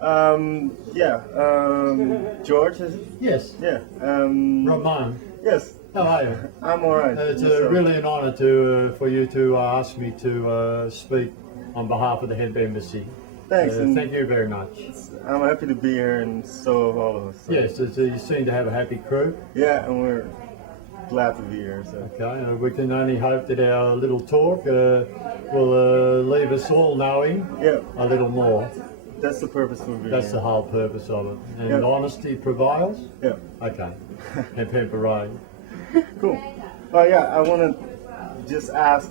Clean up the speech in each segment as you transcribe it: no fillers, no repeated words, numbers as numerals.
Yeah. George, is it? Yes. Yeah. Ramon, Yes. how are you? I'm alright. It's Yourself? really an honour to for you to ask me to speak on behalf of the Hemp Embassy. Thanks, and Thank you very much. I'm happy to be here, and so have all of us. So. Yes, you seem to have a happy crew. Yeah, and we're glad to be here. So. Okay, we can only hope that our little talk will leave us all knowing Yeah, a little more. that's the purpose for being That's here. the whole purpose of it. And Yeah. honesty prevails? Yeah. Okay. Hemp hemp hooray. Cool. Well, yeah, I want to just ask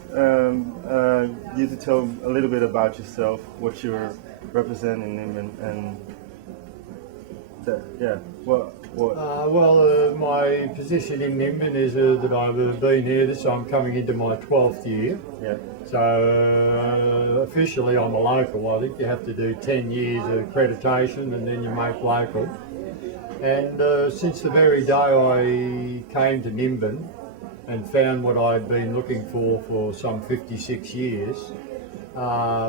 you to tell a little bit about yourself, what you're representing, and yeah, what. My position in Nimbin is that I've been here. I'm coming into my 12th year. Yeah. So officially I'm a local. I think you have to do 10 years of accreditation and then you make local. And since the very day I came to Nimbin and found what I'd been looking for some 56 years,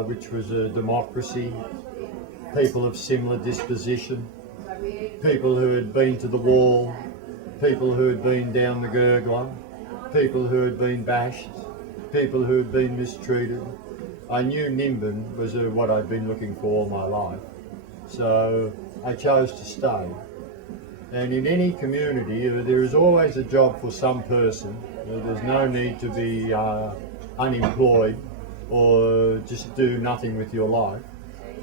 which was a democracy, people of similar disposition, people who had been to the wall, people who had been down the gurgler, people who had been bashed, people who had been mistreated. I knew Nimbin was what I'd been looking for all my life. So I chose to stay. And in any community, there is always a job for some person. There's no need to be unemployed or just do nothing with your life.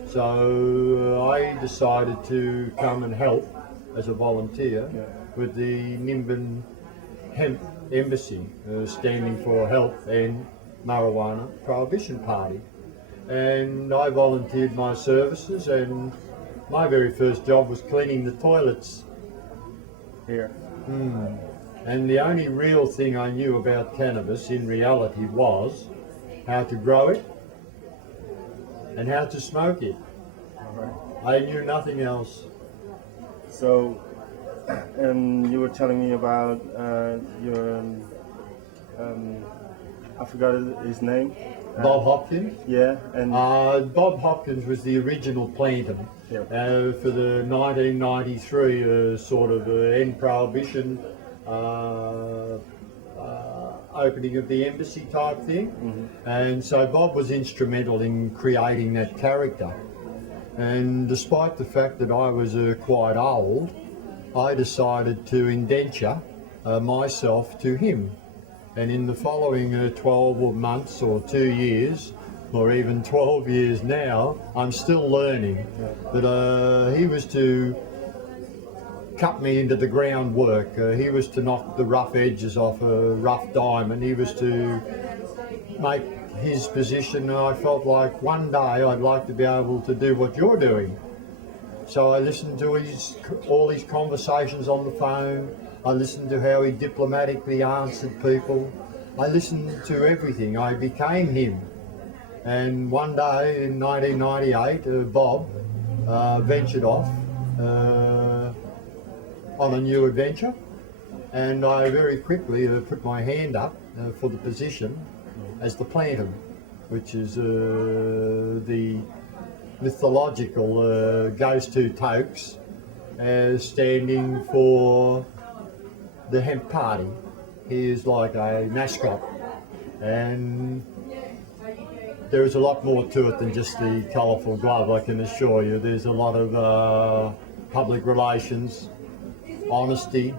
So I decided to come and help as a volunteer with the Nimbin Hemp Embassy, standing for Health and Marijuana Prohibition Party. And I volunteered my services, and my very first job was cleaning the toilets Here. And the only real thing I knew about cannabis in reality was how to grow it and how to smoke it. I knew nothing else. So, and you were telling me about your, I forgot his name. Bob Hopkins? Yeah, and Bob Hopkins was the original Plantem for the 1993 sort of end prohibition opening of the embassy type thing. And so Bob was instrumental in creating that character. And despite the fact that I was quite old, I decided to indenture myself to him. And in the following 12 months or 2 years, or even 12 years now, I'm still learning. But he was to cut me into the groundwork. He was to knock the rough edges off a rough diamond. He was to make his position. I felt like one day I'd like to be able to do what you're doing. So I listened to all his conversations on the phone. I listened to how he diplomatically answered people. I listened to everything. I became him. And one day in 1998, Bob ventured off on a new adventure, and I very quickly put my hand up for the position as the Plantem, which is the mythological goes to Tokes, standing for the Hemp Party. He is like a mascot, and there is a lot more to it than just the colourful glove, I can assure you. There's a lot of public relations, honesty.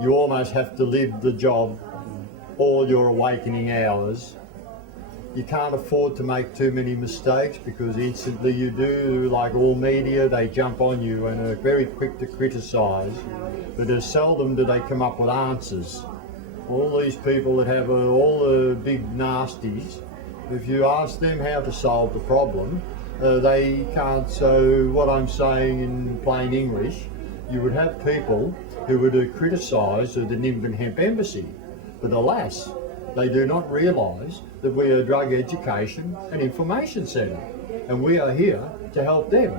You almost have to live the job all your awakening hours. You can't afford to make too many mistakes, because instantly you do, like all media, they jump on you and are very quick to criticise, but as seldom do they come up with answers. All these people that have all the big nasties, if you ask them how to solve the problem, they can't. So what I'm saying in plain English, you would have people who would criticise the Nimbin Hemp Embassy, but alas, they do not realise that we are a drug education and information centre, and we are here to help them.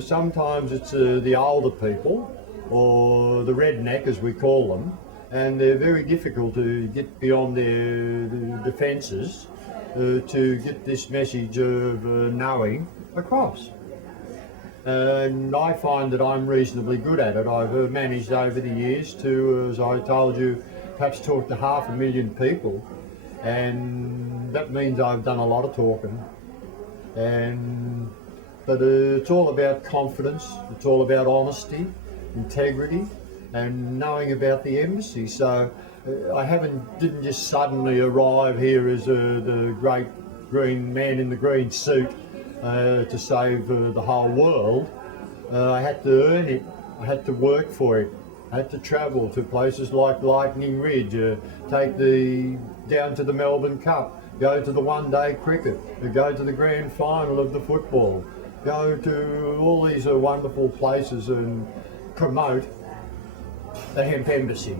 Sometimes it's the older people, or the redneck as we call them, and they're very difficult to get beyond their defences to get this message of knowing across. and I find that I'm reasonably good at it. I've managed over the years to, as I told you, perhaps talk to 500,000 people, and that means I've done a lot of talking. But it's all about confidence, it's all about honesty, integrity, and knowing about the embassy. So I didn't just suddenly arrive here as the great green man in the green suit to save the whole world. I had to earn it, I had to work for it. I had to travel to places like Lightning Ridge, take down to the Melbourne Cup, go to the one-day cricket, go to the grand final of the football, go to all these wonderful places and promote the hemp embassy.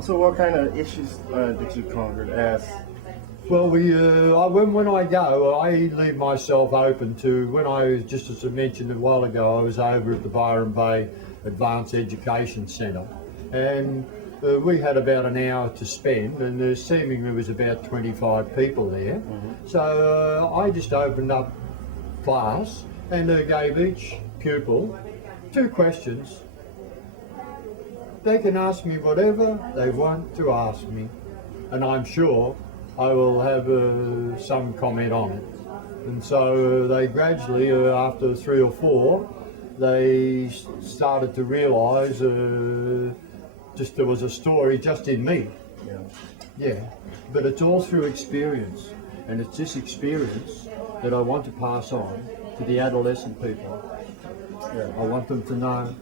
So what kind of issues did you conquer as? Well, when I go, I leave myself open to, just as I mentioned a while ago, I was over at the Byron Bay Advanced Education Centre, and we had about an hour to spend, and there seemingly was about 25 people there. Mm-hmm. So I just opened up class and gave each pupil 2 questions. They can ask me whatever they want to ask me, and I'm sure I will have some comment on it. And so they gradually, after 3 or 4, they started to realise there was a story just in me. Yeah, but it's all through experience, and it's this experience that I want to pass on to the adolescent people. Yeah, I want them to know.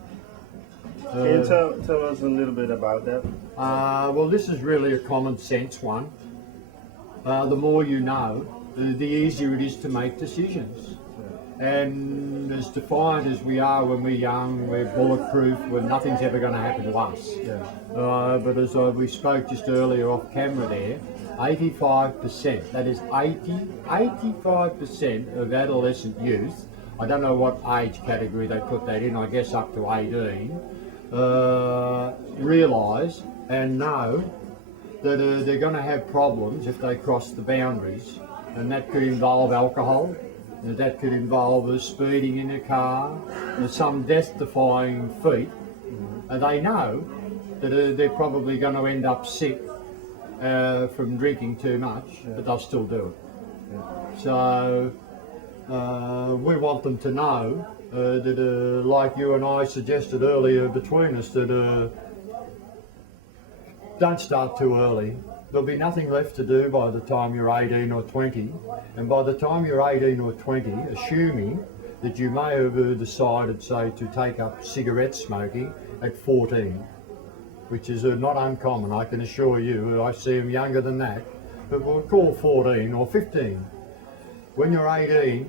Can you tell us a little bit about that? Well, this is really a common sense one. The more you know, the easier it is to make decisions. And as defiant as we are when we're young, we're bulletproof, when nothing's ever going to happen to us. Yeah. But as we spoke just earlier off camera there, 85%, that is 85% of adolescent youth, I don't know what age category they put that in, I guess up to 18, realise and know that they're going to have problems if they cross the boundaries, and that could involve alcohol, that could involve speeding in a car, some death-defying feat, and they know that they're probably going to end up sick from drinking too much, but they'll still do it. So we want them to know that, like you and I suggested earlier between us, that don't start too early. There'll be nothing left to do by the time you're 18 or 20, and by the time you're 18 or 20, assuming that you may have decided, say, to take up cigarette smoking at 14, which is not uncommon, I can assure you. I see them younger than that, but we'll call 14 or 15. When you're 18,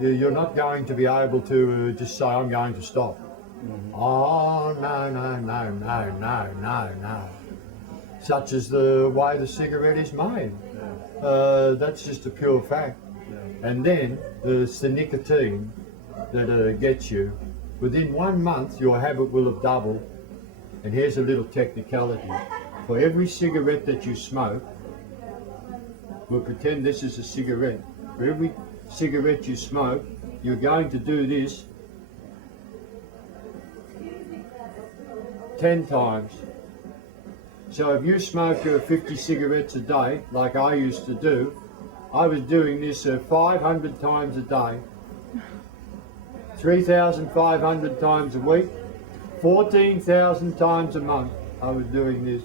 you're not going to be able to just say, I'm going to stop. Mm-hmm. Oh, no. Such is the way the cigarette is made. That's just a pure fact. And then it's the nicotine that gets you. Within 1 month, your habit will have doubled. And here's a little technicality. For every cigarette that you smoke, we'll pretend this is a cigarette. For every cigarette you smoke, you're going to do this 10 times. So if you smoke 50 cigarettes a day, like I used to do, I was doing this 500 times a day, 3,500 times a week, 14,000 times a month I was doing this.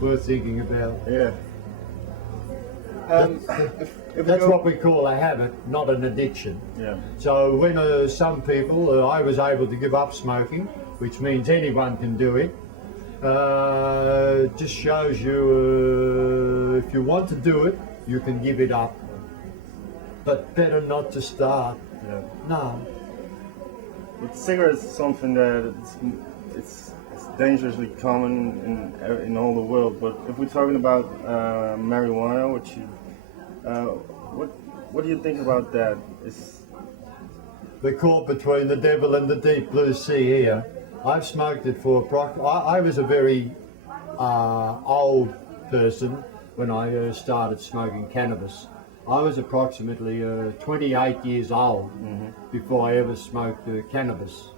Worth thinking about. Yeah. That's what we call a habit, not an addiction. Yeah. So when some people, I was able to give up smoking, which means anyone can do it, just shows you if you want to do it, you can give it up. But better not to start. Yeah. No. But cigarettes is something that it's dangerously common in all the world. But if we're talking about marijuana, which what do you think about that? We're caught between the devil and the deep blue sea here. I've smoked it for I was a very old person when I started smoking cannabis. I was approximately 28 years old before I ever smoked cannabis,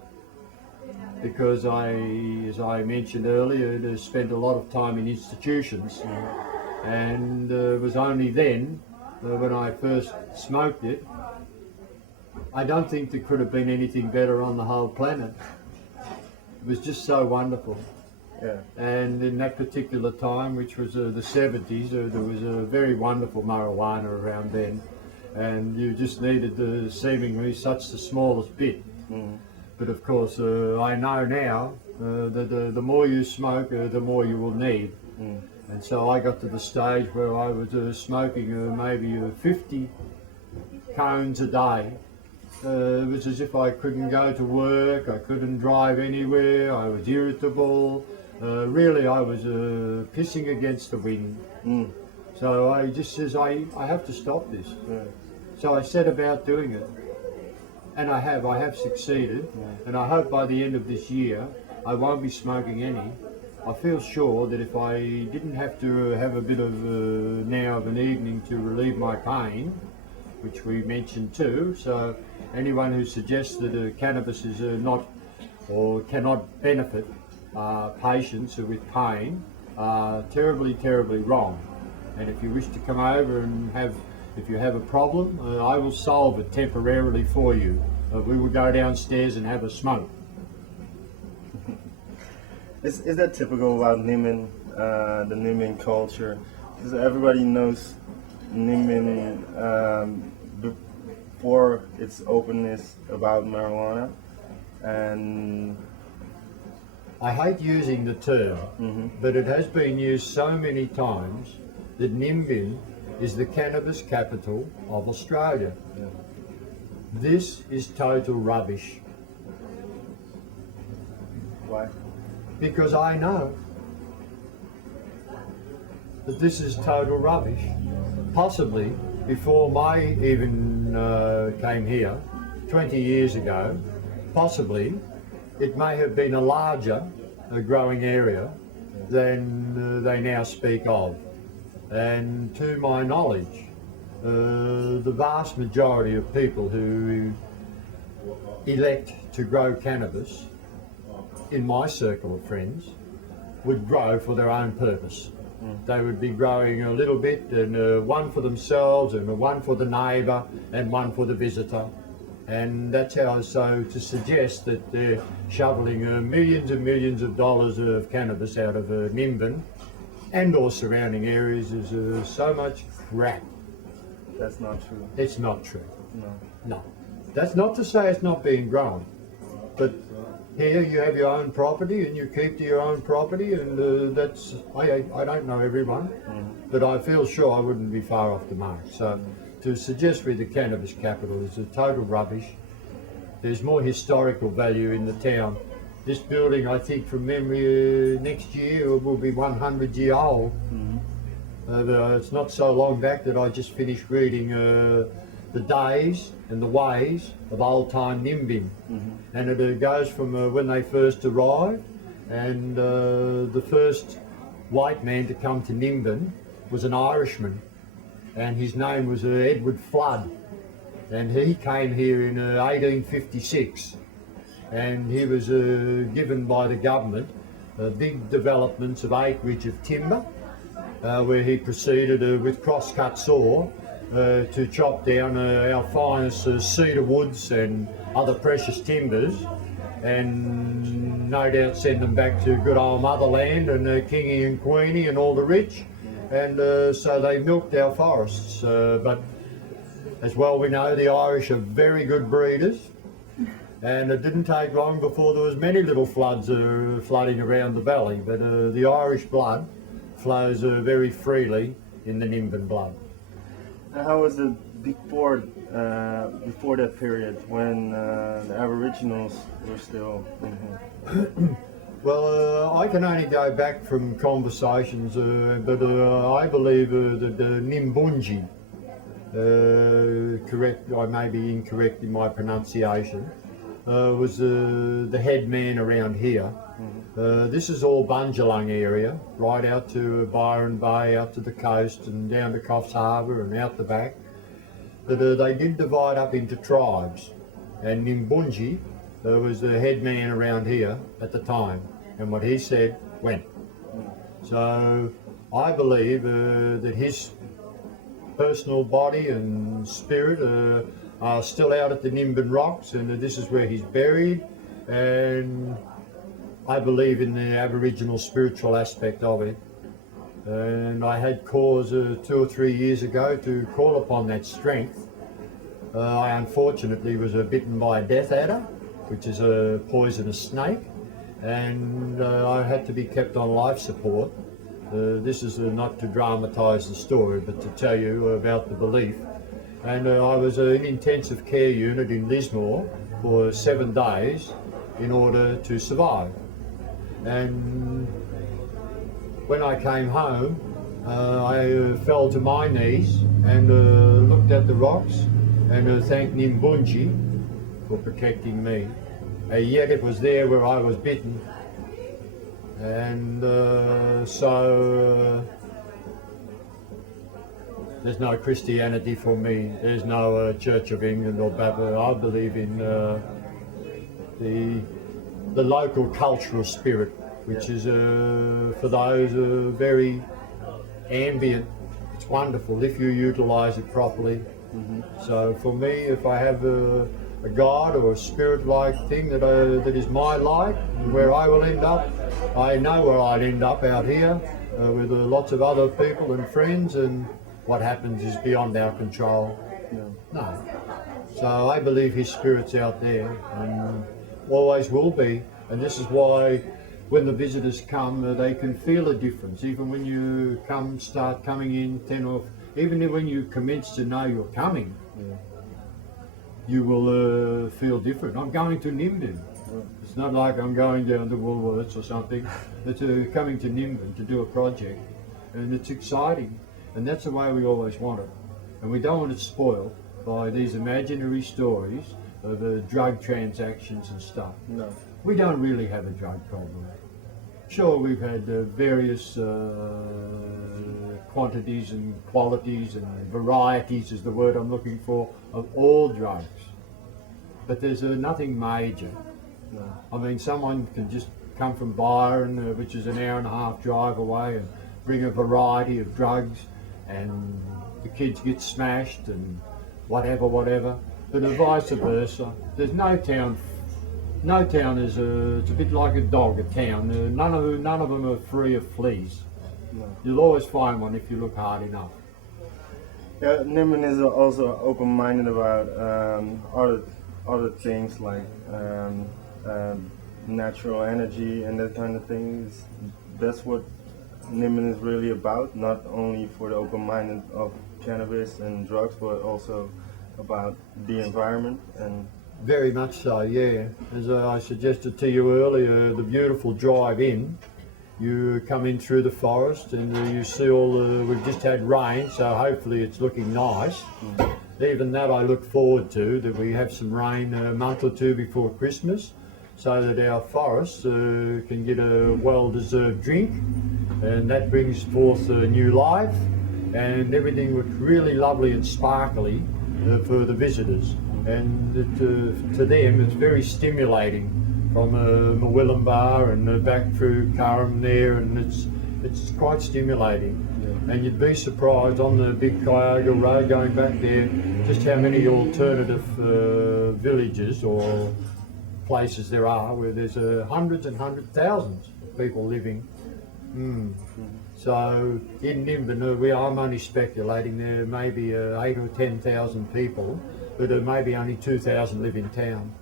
because as I mentioned earlier, I spent a lot of time in institutions, and it was only then, when I first smoked it, I don't think there could have been anything better on the whole planet. It was just so wonderful. Yeah. And in that particular time, which was the 70s, there was a very wonderful marijuana around then, and you just needed seemingly such the smallest bit. But of course, I know now that the more you smoke, the more you will need. And so I got to the stage where I was smoking maybe 50 cones a day. It was as if I couldn't go to work, I couldn't drive anywhere, I was irritable. Really, I was pissing against the wind. So I just says, I have to stop this. So I set about doing it. And I have succeeded. And I hope by the end of this year, I won't be smoking any. I feel sure that if I didn't have to have a bit of now of an evening to relieve my pain, which we mentioned too, so anyone who suggests that cannabis is not or cannot benefit patients with pain are terribly, terribly wrong. And if you wish to come over and if you have a problem, I will solve it temporarily for you. We will go downstairs and have a smoke. Is that typical about Nimbin, the Nimbin culture? Because everybody knows Nimbin before its openness about marijuana, and I hate using the term, but it has been used so many times that Nimbin is the cannabis capital of Australia. This is total rubbish. Why? Because I know that this is total rubbish. Possibly before I even came here 20 years ago, possibly it may have been a larger growing area than they now speak of. And to my knowledge, the vast majority of people who elect to grow cannabis in my circle of friends would grow for their own purpose. They would be growing a little bit, and one for themselves and one for the neighbour and one for the visitor. And that's how, so to suggest that they're shoveling millions and millions of dollars of cannabis out of Nimbin and or surrounding areas is so much crap. That's not true. It's not true. No. That's not to say it's not being grown, but here you have your own property and you keep to your own property, and that's, I don't know everyone, but I feel sure I wouldn't be far off the mark. So to suggest we're the cannabis capital is a total rubbish. There's more historical value in the town. This building, I think from memory, next year will be 100 years old. It's not so long back that I just finished reading the days and the ways of old time Nimbin. And it goes from when they first arrived, and the first white man to come to Nimbin was an Irishman, and his name was Edward Flood, and he came here in 1856, and he was given by the government big developments of acreage of timber, where he proceeded with cross-cut saw to chop down our finest cedar woods and other precious timbers, and no doubt send them back to good old motherland and Kingy and Queenie and all the rich. And so they milked our forests. But as well we know, the Irish are very good breeders, and it didn't take long before there was many little floods flooding around the valley. But the Irish blood flows very freely in the Nimbin blood. How was it before that period when the Aboriginals were still in here? Well, I can only go back from conversations, but I believe that Nimbunji, correct, I may be incorrect in my pronunciation, was the head man around here. This is all Bundjalung area, right out to Byron Bay, out to the coast and down to Coffs Harbour and out the back. that they did divide up into tribes, and Nimbin was the head man around here at the time, and what he said went. So I believe that his personal body and spirit are still out at the Nimbin rocks, and this is where he's buried, and I believe in the Aboriginal spiritual aspect of it. And I had cause 2 or 3 years ago to call upon that strength. I unfortunately was bitten by a death adder, which is a poisonous snake, and I had to be kept on life support. This is not to dramatise the story, but to tell you about the belief. And I was in intensive care unit in Lismore for 7 days in order to survive. And when I came home, I fell to my knees and looked at the rocks and thanked Nimbin for protecting me. Yet it was there where I was bitten. And so there's no Christianity for me. There's no Church of England or Baptist. I believe in the local cultural spirit, which is for those very ambient. It's wonderful if you utilise it properly. So for me, if I have a God or a spirit-like thing that is my light, where I will end up, I know where I'd end up out here with lots of other people and friends, and what happens is beyond our control. No. So I believe his spirit's out there and always will be, and this is why when the visitors come, they can feel a difference. Even when you start coming in 10 or even when you commence to know you're coming, you will feel different. I'm going to Nimbin. It's not like I'm going down to Woolworths or something. It's coming to Nimbin to do a project, and it's exciting, and that's the way we always want it. And we don't want it spoiled by these imaginary stories of drug transactions and stuff. No. We don't really have a drug problem. Sure, we've had various quantities and qualities and varieties is the word I'm looking for, of all drugs. But there's nothing major. No. I mean, someone can just come from Byron, which is an hour-and-a-half drive away, and bring a variety of drugs, and the kids get smashed and whatever. But vice versa. There's no town is it's a bit like a dog, a town. None of them are free of fleas. No. You'll always find one if you look hard enough. Yeah, Nimbin is also open-minded about other things like natural energy and that kind of thing. That's what Nimbin is really about, not only for the open-minded of cannabis and drugs, but also about the environment. And very much so, yeah. As I suggested to you earlier, the beautiful drive in, you come in through the forest and you see we've just had rain, so hopefully it's looking nice. Even that I look forward to, that we have some rain a month or two before Christmas, so that our forests can get a well-deserved drink, and that brings forth new life, and everything looks really lovely and sparkly for the visitors. And to them it's very stimulating from Mawilumbar and back through Curram there, and it's quite stimulating. Yeah. And you'd be surprised on the big Cuyahoga Road going back there just how many alternative villages or places there are where there's hundreds and thousands of people living. So in Nimbin, I'm only speculating, there may be 8 or 10,000 people, but maybe only 2,000 live in town,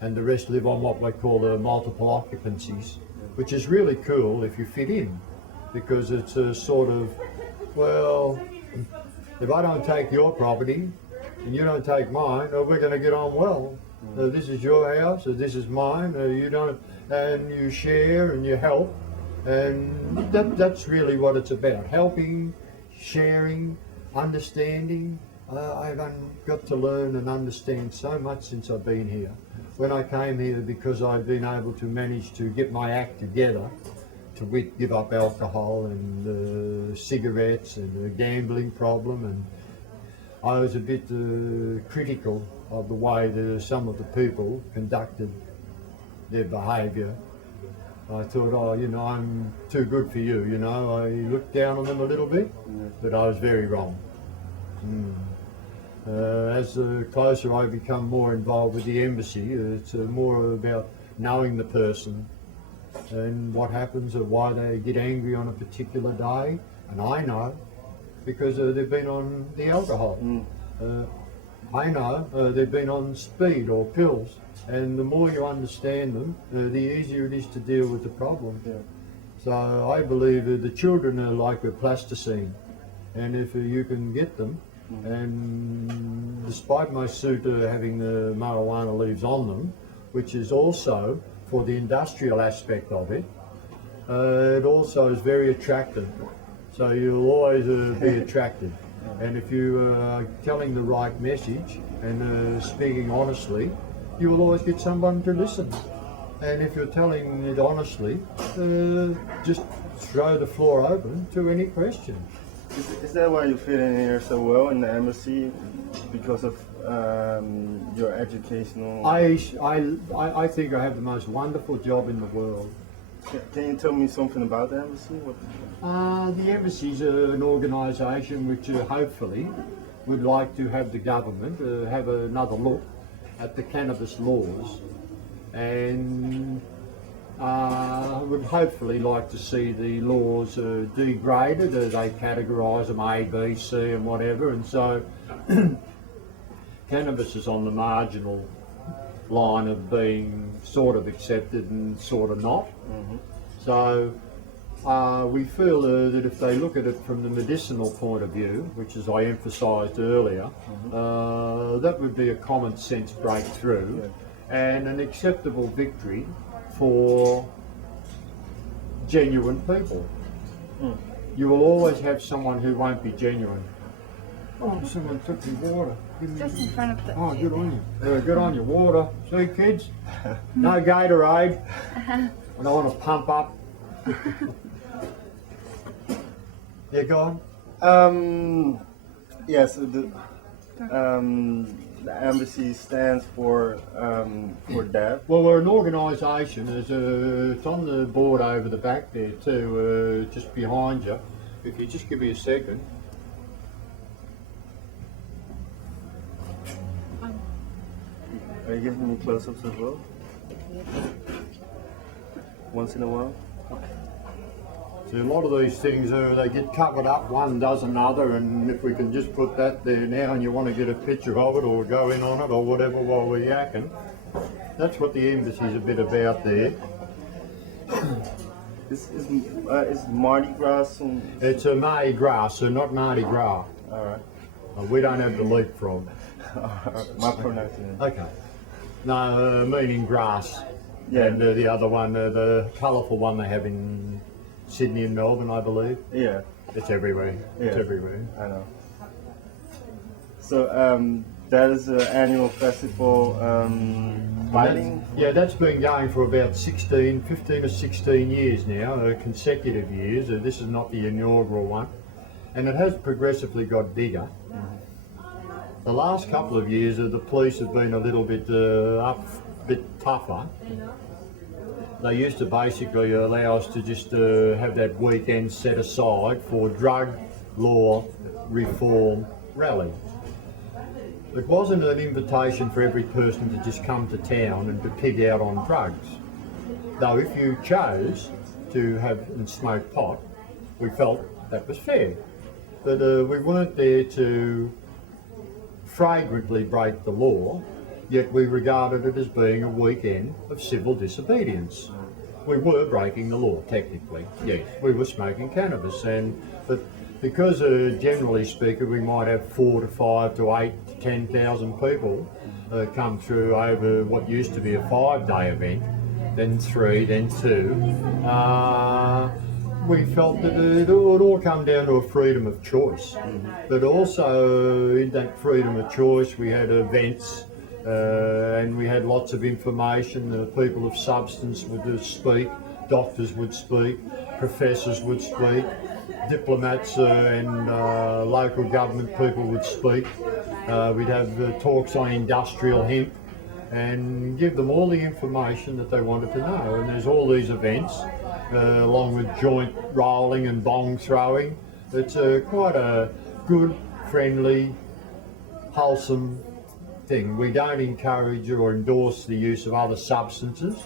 and the rest live on what we call multiple occupancies, which is really cool if you fit in, because it's a sort of, well, if I don't take your property and you don't take mine, we're going to get on well. This is your house, this is mine, you don't, and you share and you help, and that's really what it's about, helping, sharing, understanding. I've got to learn and understand so much since I've been here. When I came here, because I've been able to manage to get my act together, to give up alcohol and cigarettes and a gambling problem, and I was a bit critical of the way some of the people conducted their behaviour. I thought, oh, you know, I'm too good for you, you know. I looked down on them a little bit, but I was very wrong. As closer I become more involved with the embassy, it's more about knowing the person and what happens or why they get angry on a particular day. And I know because they've been on the alcohol. I know they've been on speed or pills. And the more you understand them, the easier it is to deal with the problem. Yeah. So I believe the children are like a plasticine, and if you can get them, and despite my suit having the marijuana leaves on them, which is also for the industrial aspect of it, it also is very attractive. So you'll always be attracted. And if you are telling the right message and speaking honestly, you will always get someone to listen. And if you're telling it honestly, just throw the floor open to any question. Is that why you fit in here so well in the embassy? Because of your educational... I think I have the most wonderful job in the world. Can you tell me something about the embassy? The embassy is an organisation which hopefully would like to have the government have another look at the cannabis laws, and would hopefully like to see the laws degraded. They categorise them A, B, C and whatever, and so cannabis is on the marginal line of being sort of accepted and sort of not. So we feel that if they look at it from the medicinal point of view, which as I emphasised earlier, that would be a common sense breakthrough and an acceptable victory for genuine people. You will always have someone who won't be genuine. Oh, someone took me water. Just in front of the... Oh, good on you. Good on you. Water. See, kids? No Gatorade. I don't want to pump up. Yeah, go on. Yes, the embassy stands for that. Well, we're an organisation. It's on the board over the back there too, just behind you. If you just give me a second. Are you giving me close-ups as well? Once in a while? See, a lot of these things, they get covered up, one does another, and if we can just put that there now and you want to get a picture of it or go in on it or whatever while we're yakking, that's what the embassy's a bit about there. Is MardiGrass and... It's a MardiGrass, so not Mardi Gras. Alright. We don't have the leapfrog. My pronunciation. Okay. No, meaning grass. Yeah. And the other one, the colourful one they have in Sydney and Melbourne, I believe. Yeah. It's everywhere. Yeah. It's everywhere. I know. So that is an annual festival fighting? Yeah, that's been going for about 15 or 16 years now, consecutive years. This is not the inaugural one. And it has progressively got bigger. The last couple of years, the police have been a little bit tougher. They used to basically allow us to just have that weekend set aside for drug law reform rally. It wasn't an invitation for every person to just come to town and to pig out on drugs. Though if you chose to have and smoke pot, we felt that was fair. But we weren't there to flagrantly break the law, yet we regarded it as being a weekend of civil disobedience. We were breaking the law, technically, yes. We were smoking cannabis, but because generally speaking we might have 4 to 5 to 8 to 10,000 people come through over what used to be a 5-day event, then 3, then 2. We felt that it would all come down to a freedom of choice. But also in that freedom of choice we had events and we had lots of information. People of substance would speak, doctors would speak, professors would speak, diplomats and local government people would speak. We'd have talks on industrial hemp and give them all the information that they wanted to know. And there's all these events, along with joint rolling and bong throwing. It's quite a good, friendly, wholesome thing. We don't encourage or endorse the use of other substances.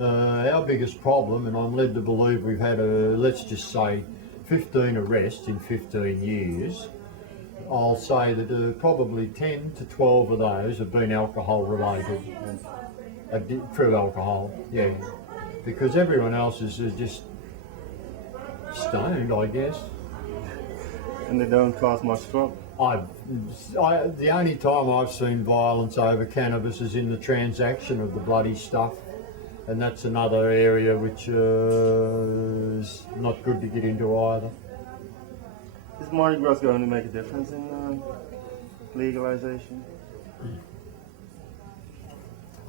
Our biggest problem, and I'm led to believe we've had, let's just say, 15 arrests in 15 years, I'll say that probably 10 to 12 of those have been alcohol related, through alcohol, yeah. Because everyone else is just stoned, I guess. And they don't cause much trouble. The only time I've seen violence over cannabis is in the transaction of the bloody stuff. And that's another area which is not good to get into either. Is MardiGrass going to make a difference in legalization?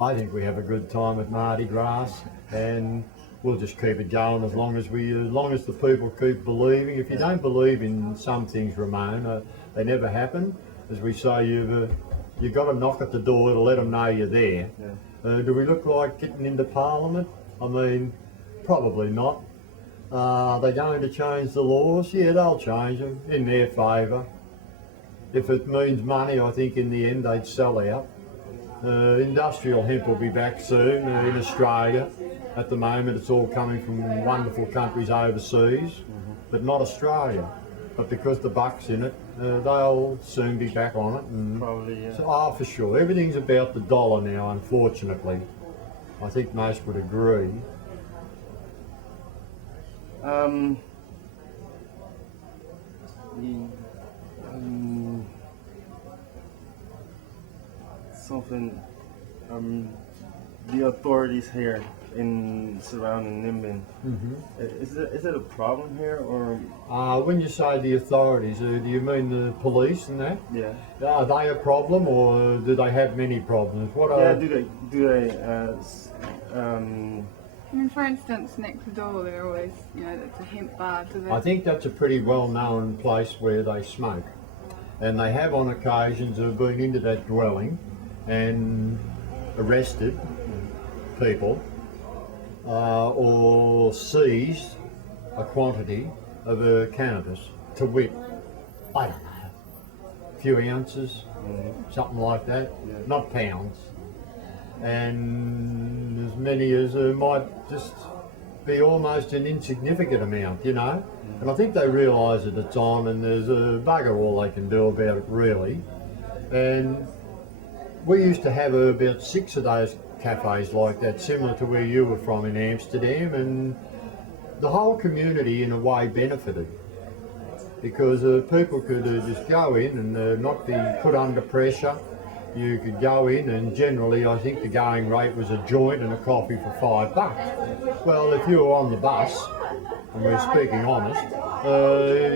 I think we have a good time at MardiGrass, and we'll just keep it going as long as the people keep believing. If you don't believe in some things, Ramon, they never happen. As we say, you've got to knock at the door to let them know you're there. Yeah. Do we look like getting into Parliament? I mean, probably not. Are they going to change the laws? Yeah, they'll change them in their favour. If it means money, I think in the end they'd sell out. Industrial hemp will be back soon in Australia. At the moment it's all coming from wonderful countries overseas, but not Australia. But because the buck's in it, they'll soon be back on it. And Probably, yeah. so, for sure. Everything's about the dollar now, unfortunately. I think most would agree. Something, the authorities here in surrounding Nimbin, is it a problem here, or? When you say the authorities, do you mean the police and that? Yeah. Are they a problem, or do they have many problems? Yeah, do they I mean, for instance, next door they're always, it's a hemp bar. I think that's a pretty well-known place where they smoke, and they have on occasions been into that dwelling and arrested people or seized a quantity of cannabis, to wit, I don't know, a few ounces, something like that, not pounds. And as many as might just be almost an insignificant amount, And I think they realise at the time, and there's a bugger all they can do about it, really. And we used to have about 6 of those cafes like that, similar to where you were from in Amsterdam, and the whole community in a way benefited, because people could just go in and not be put under pressure. You could go in, and generally I think the going rate was a joint and a coffee for $5. Well, if you were on the bus, and we're speaking honest,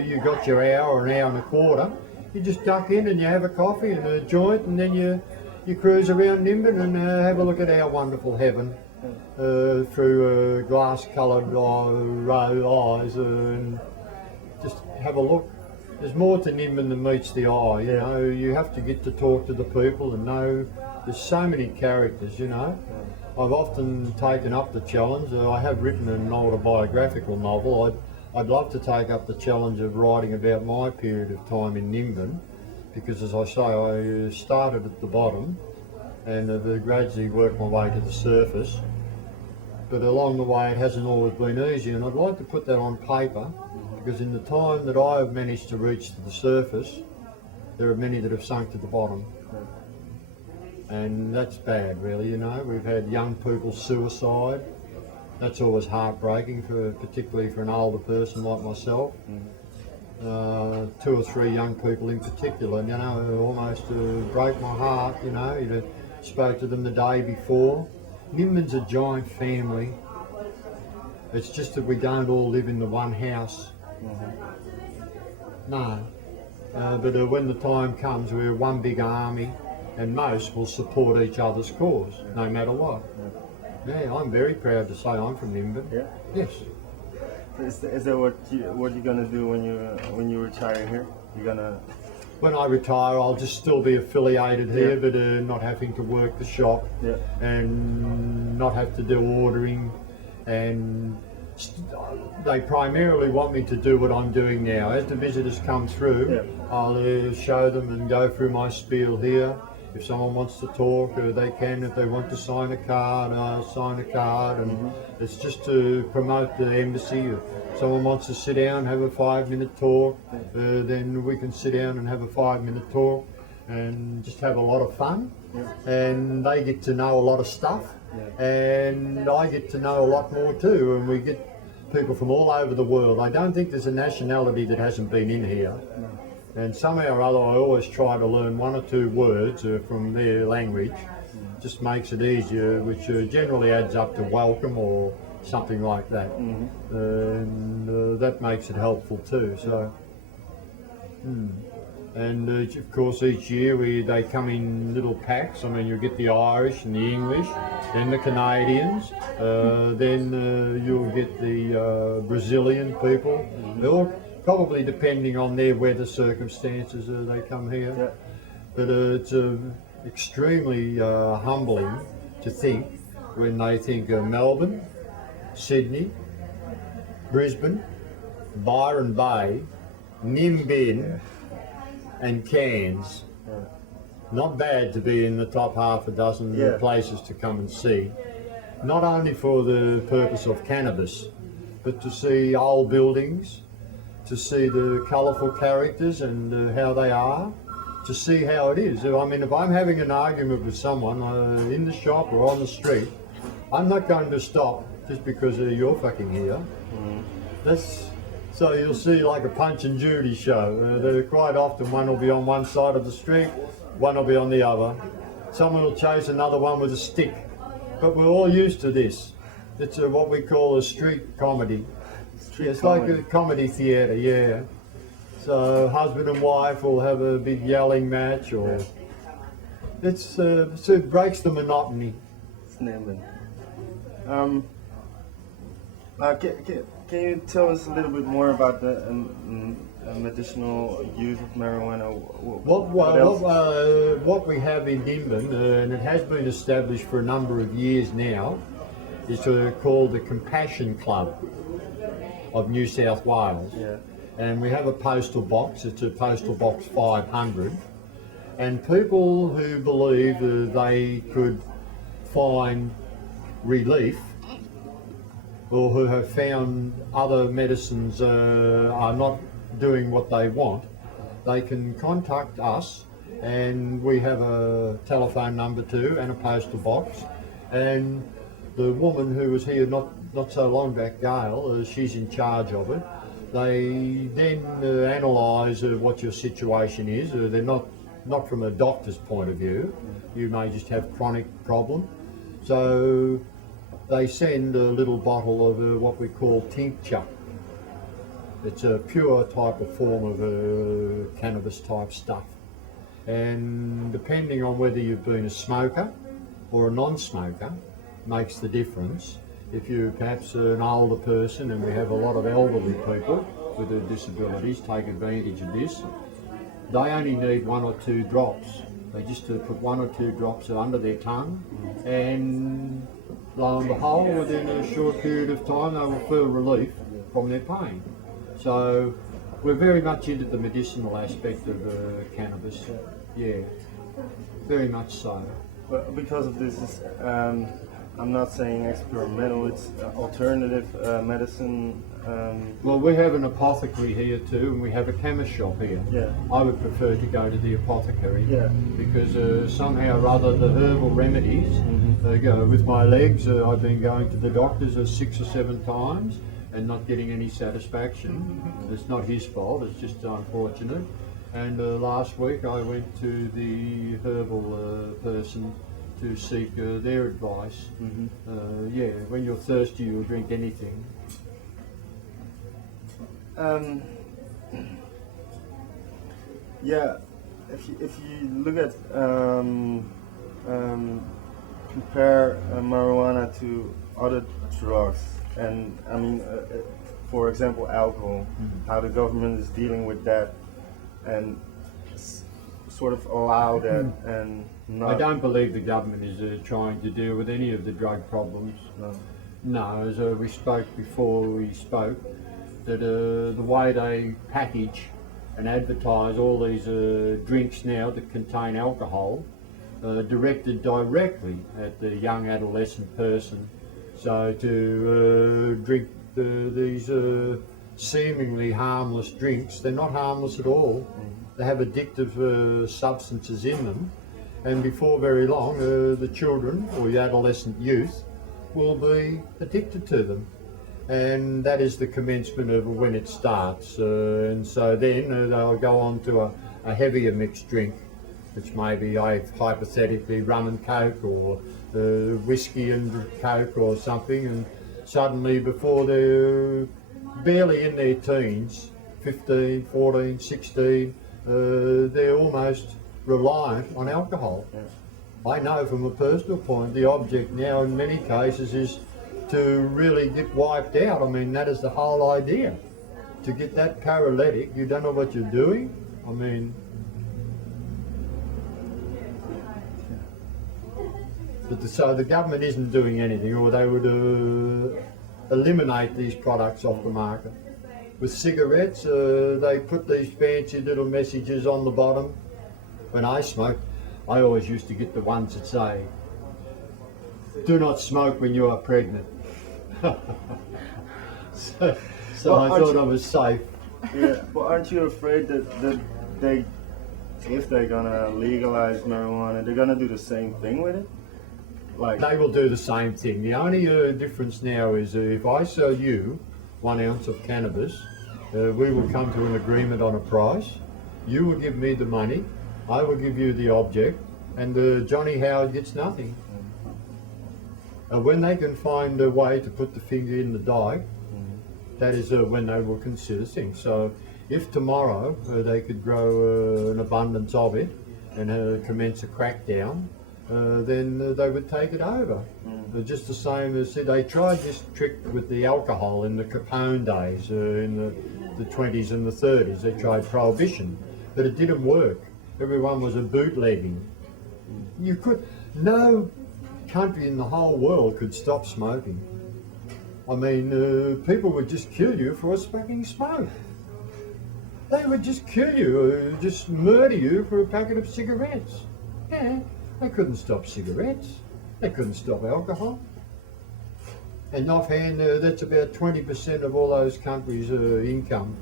you got your hour, an hour and a quarter, you just duck in and you have a coffee and a joint, and then you cruise around Nimbin and have a look at our wonderful heaven through glass-coloured eyes, and just have a look. There's more to Nimbin than meets the eye, You have to get to talk to the people and know. There's so many characters, I've often taken up the challenge. I have written an autobiographical novel. I'd love to take up the challenge of writing about my period of time in Nimbin, because, as I say, I started at the bottom and have gradually worked my way to the surface. But along the way it hasn't always been easy, and I'd like to put that on paper, because in the time that I have managed to reach to the surface, there are many that have sunk to the bottom. And that's bad, really, We've had young people suicide. That's always heartbreaking, particularly for an older person like myself. 2 or 3 young people in particular, almost broke my heart, You spoke to them the day before. Nimbin's a giant family. It's just that we don't all live in the one house. No. But when the time comes, we're one big army, and most will support each other's cause, no matter what. Yeah, I'm very proud to say I'm from Nimbin. Yeah. Yes. Is that what you're gonna do when you retire here? You're gonna when I retire, I'll just still be affiliated here, Yeah. but not having to work the shop Yeah. and not have to do ordering. And they primarily want me to do what I'm doing now. As the visitors come through, Yeah. I'll show them and go through my spiel here. If someone wants to talk, they can. If they want to sign a card, I'll sign a card. And it's just to promote the embassy. If someone wants to sit down, have a 5-minute talk, then we can sit down and have a 5-minute talk and just have a lot of fun. And they get to know a lot of stuff. And I get to know a lot more too, and we get people from all over the world. I don't think there's a nationality that hasn't been in here. And somehow or other I always try to learn 1 or 2 words from their language. Just makes it easier, which generally adds up to welcome or something like that. And that makes it helpful too. So. And of course each year they come in little packs. I mean, you get the Irish and the English, then the Canadians, then you'll get the Brazilian people. They're all probably depending on their weather circumstances they come here. Yeah. But it's extremely humbling to think when they think of Melbourne, Sydney, Brisbane, Byron Bay, Nimbin, and Cairns. Not bad to be in the top half a dozen Yeah. places to come and see. Not only for the purpose of cannabis, but to see old buildings, to see the colourful characters and how they are, to see how it is. I mean, if I'm having an argument with someone in the shop or on the street, I'm not going to stop just because you're fucking here. So you'll see like a Punch and Judy show. They're quite often one will be on one side of the street, one will be on the other. Someone will chase another one with a stick. But we're all used to this. It's what we call a street comedy. It's comedy. like a comedy theatre, yeah. So husband and wife will have a big yelling match, or so it breaks the monotony. It's Nimbin. Can you tell us a little bit more about the medicinal use of marijuana? What we have in Nimbin, and it has been established for a number of years now, is called the Compassion Club of New South Wales. Yeah. And we have a postal box. It's a postal box 500. And people who believe they could find relief, or who have found other medicines are not doing what they want, they can contact us, and we have a telephone number too and a postal box. And the woman who was here not so long back, Gail, she's in charge of it. They then analyse what your situation is. They're not from a doctor's point of view. You may just have chronic problem. So they send a little bottle of what we call tincture. It's a pure type of form of cannabis type stuff. And depending on whether you've been a smoker or a non-smoker, makes the difference. If you're perhaps an older person, and we have a lot of elderly people with disabilities take advantage of this, they only need 1 or 2 drops. They just put 1 or 2 drops under their tongue, and lo and behold, within a short period of time, they will feel relief from their pain. So we're very much into the medicinal aspect of cannabis. Yeah, very much so. But because of this, I'm not saying experimental, it's alternative medicine. Well, we have an apothecary here too, and we have a chemist shop here. Yeah. I would prefer to go to the apothecary, Yeah. because somehow or other the herbal remedies go with my legs. I've been going to the doctors 6 or 7 times and not getting any satisfaction. It's not his fault, it's just unfortunate. And last week I went to the herbal person to seek their advice. Yeah, when you're thirsty, you'll drink anything. Yeah, if you look at compare marijuana to other drugs, and I mean, for example, alcohol, how the government is dealing with that, and sort of allow that and not. I don't believe the government is trying to deal with any of the drug problems. No. No, as we spoke before we spoke, that the way they package and advertise all these drinks now that contain alcohol, directed directly at the young adolescent person. So to drink these seemingly harmless drinks, they're not harmless at all. They have addictive substances in them, and before very long the children or the adolescent youth will be addicted to them, and that is the commencement of when it starts, and so then they'll go on to a heavier mixed drink, which may be hypothetically rum and coke or whiskey and coke or something, and suddenly before they're barely in their teens, 15, 14, 16, they're almost reliant on alcohol. Yeah. I know from a personal point, the object now in many cases is to really get wiped out. I mean, that is the whole idea. To get that paralytic, you don't know what you're doing. I mean, so the government isn't doing anything, or they would eliminate these products off the market. With cigarettes, they put these fancy little messages on the bottom. When I smoked, I always used to get the ones that say, "Do not smoke when you are pregnant." so Well, I thought I was safe. Yeah, but aren't you afraid that they, if they're gonna legalize marijuana, they're gonna do the same thing with it? Like, They will do the same thing. The only difference now is if I sell you 1 ounce of cannabis, we will come to an agreement on a price. You will give me the money, I will give you the object, and Johnny Howard gets nothing. When they can find a way to put the finger in the dike, that is when they will consider things. So if tomorrow they could grow an abundance of it and commence a crackdown, then they would take it over. Just the same as they tried this trick with the alcohol in the Capone days, in the 20s and the 30s. They tried prohibition, but it didn't work. Everyone was a bootlegging. No country in the whole world could stop smoking. I mean, people would just kill you for a fucking smoke. They would just kill you, just murder you for a packet of cigarettes. Yeah, they couldn't stop cigarettes. They couldn't stop alcohol. And offhand, that's about 20% of all those countries' income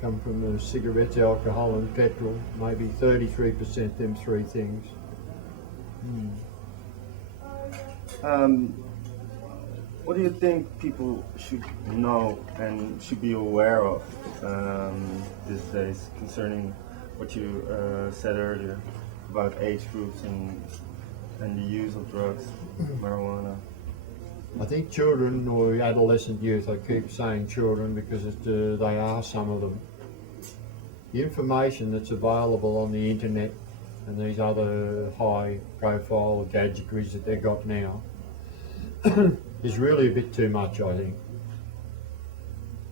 come from cigarettes, alcohol and petrol. Maybe 33%, them three things. what do you think people should know and should be aware of these days concerning what you said earlier about age groups and the use of drugs, marijuana? I think children or adolescent youth, I keep saying children because they are some of them. The information that's available on the internet and these other high profile gadgetries that they've got now is really a bit too much, I think.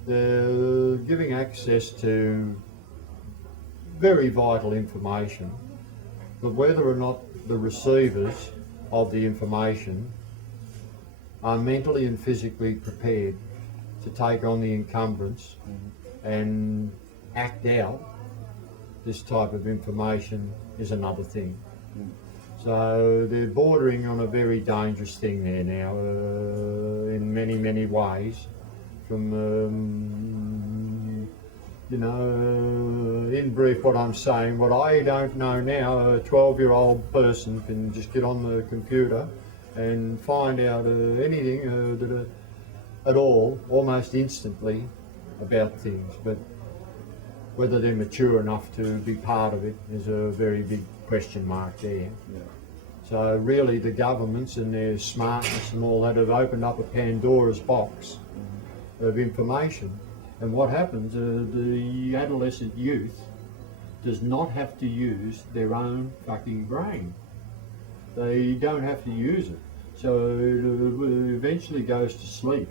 They're giving access to very vital information, but whether or not the receivers of the information are mentally and physically prepared to take on the encumbrance and act out this type of information is another thing. So they're bordering on a very dangerous thing there now in many, many ways. From, in brief what I'm saying, what I don't know now, a 12-year-old person can just get on the computer and find out anything at all, almost instantly, about things. But whether they're mature enough to be part of it is a very big question mark there. Yeah. So really the governments and their smartness and all that have opened up a Pandora's box of information. And what happens, the adolescent youth does not have to use their own fucking brain. They don't have to use it. So it eventually goes to sleep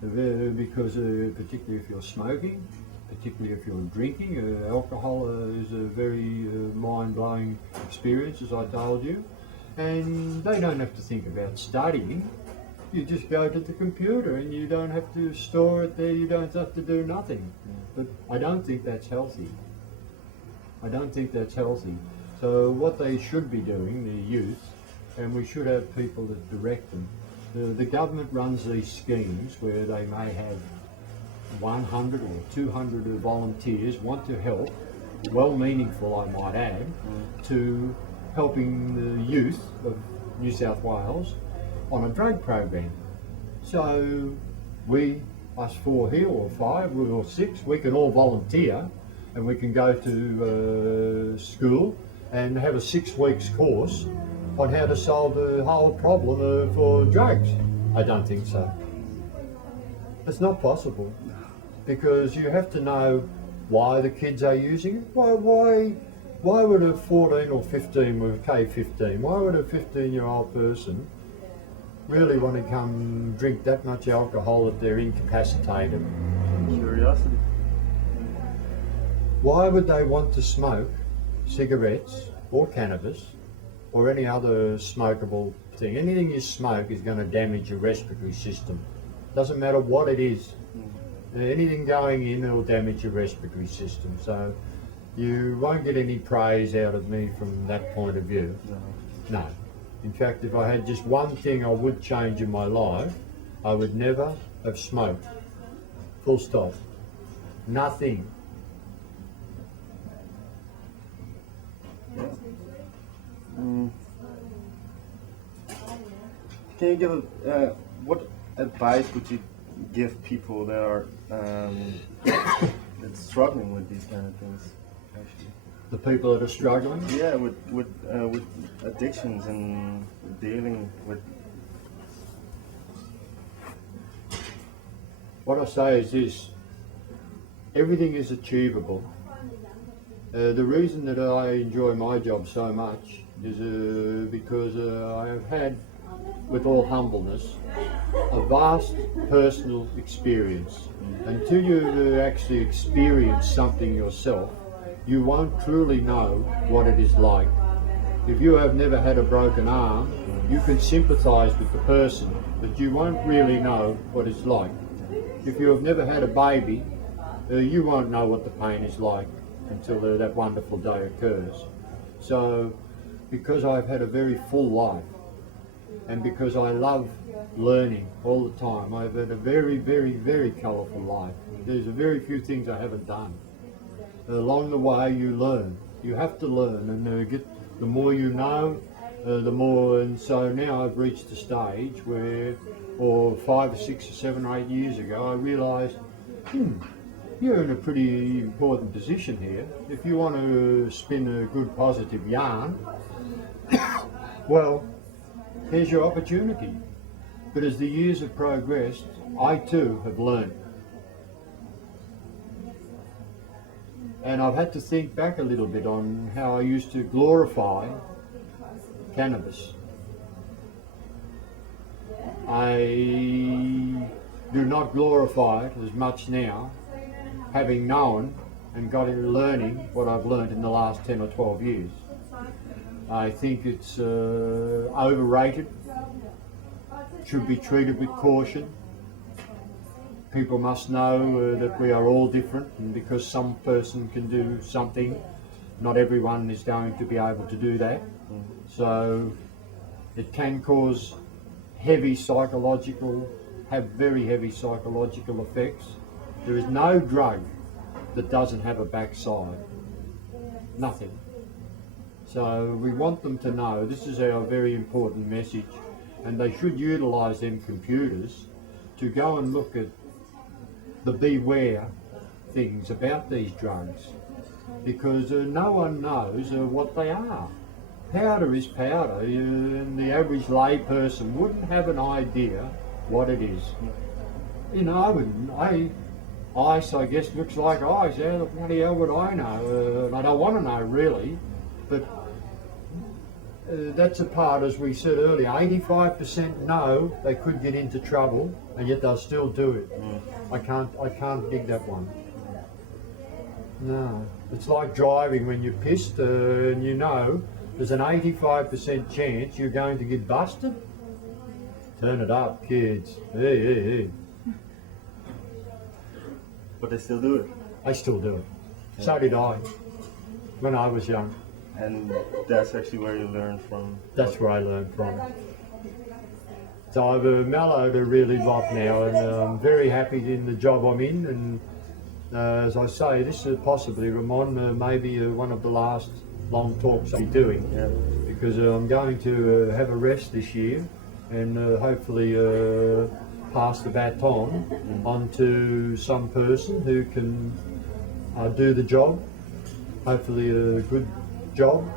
because particularly if you're smoking, particularly if you're drinking. Alcohol is a very mind-blowing experience, as I told you. And they don't have to think about studying. You just go to the computer and you don't have to store it there, you don't have to do nothing. But I don't think that's healthy. I don't think that's healthy. So what they should be doing, the youth, and we should have people that direct them. The government runs these schemes where they may have 100 or 200 volunteers want to help, well meaningful I might add, to helping the youth of New South Wales on a drug program. So we, us 4 here or 5 or 6, we can all volunteer and we can go to school and have a 6 weeks course on how to solve the whole problem for drugs. I don't think so. It's not possible, because you have to know why the kids are using it. Why would a 14 or 15 with K15, why would a 15-year-old person really want to come drink that much alcohol that they're incapacitated? Curiosity. Why would they want to smoke cigarettes or cannabis or any other smokable thing? Anything you smoke is going to damage your respiratory system. Doesn't matter what it is. Anything going in will damage your respiratory system. So you won't get any praise out of me from that point of view. No. In fact, if I had just one thing I would change in my life, I would never have smoked. Full stop. Nothing. Can you give what advice would you give people that are that's struggling with these kind of things? Actually, The people that are struggling, yeah, with addictions and dealing with. what I say is this: everything is achievable. The reason that I enjoy my job so much is because I have had, with all humbleness, a vast personal experience. Until you actually experience something yourself, you won't truly know what it is like. If you have never had a broken arm, you can sympathise with the person, but you won't really know what it's like. If you have never had a baby, you won't know what the pain is like until that wonderful day occurs. So, because I've had a very full life, and because I love learning all the time, I've had a very, very, very colourful life. There's very few things I haven't done. Along the way you learn. You have to learn, and the more you know, the more. And so now I've reached a stage where, or 5 or 6 or 7 or 8 years ago, I realised, you're in a pretty important position here. If you want to spin a good positive yarn, well, here's your opportunity. But as the years have progressed, I too have learned. And I've had to think back a little bit on how I used to glorify cannabis. I do not glorify it as much now, having known and got into learning what I've learned in the last 10 or 12 years. I think it's overrated, should be treated with caution. People must know that we are all different, and because some person can do something, not everyone is going to be able to do that. So it can cause have very heavy psychological effects. There is no drug that doesn't have a backside. Nothing. So we want them to know, this is our very important message, and they should utilise them computers to go and look at the beware things about these drugs, because no one knows what they are. Powder is powder, and the average lay person wouldn't have an idea what it is. You know, I wouldn't. Ice, I guess, looks like ice. How the bloody hell would I know? I don't want to know, really. But that's a part, as we said earlier, 85% know they could get into trouble, and yet they'll still do it. I can't dig that one. No. It's like driving when you're pissed and you know there's an 85% chance you're going to get busted. Turn it up, kids. Hey, hey, hey. But they still do it. I still do it. So did I when I was young. And that's actually where you learn from. That's where I learned from. So I've mellowed a really lot now, and I'm very happy in the job I'm in. And as I say, this is possibly, Ramon, maybe one of the last long talks I'll be doing, Yeah. because I'm going to have a rest this year, and hopefully pass the baton on to some person who can do the job, hopefully a good job.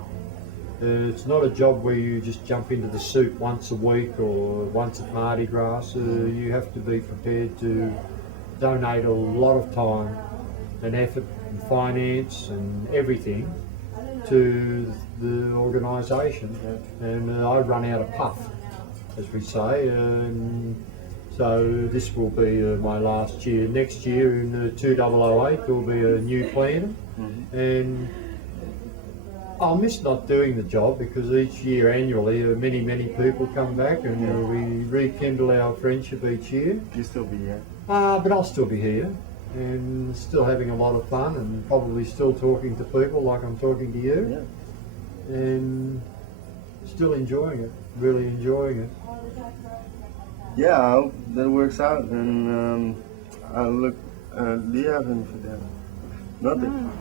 It's not a job where you just jump into the suit once a week or once at MardiGrass. You have to be prepared to donate a lot of time and effort and finance and everything to the organisation. And I run out of puff, as we say. So this will be my last year. Next year in 2008 there will be a new Plantem, and I'll miss not doing the job, because each year annually many people come back, and we rekindle our friendship each year. You still be here. But I'll still be here and still having a lot of fun, and probably still talking to people like I'm talking to you, Yeah. and still enjoying it, really enjoying it. Yeah, I hope that works out. And I'll look. Do you have anything for them? Nothing.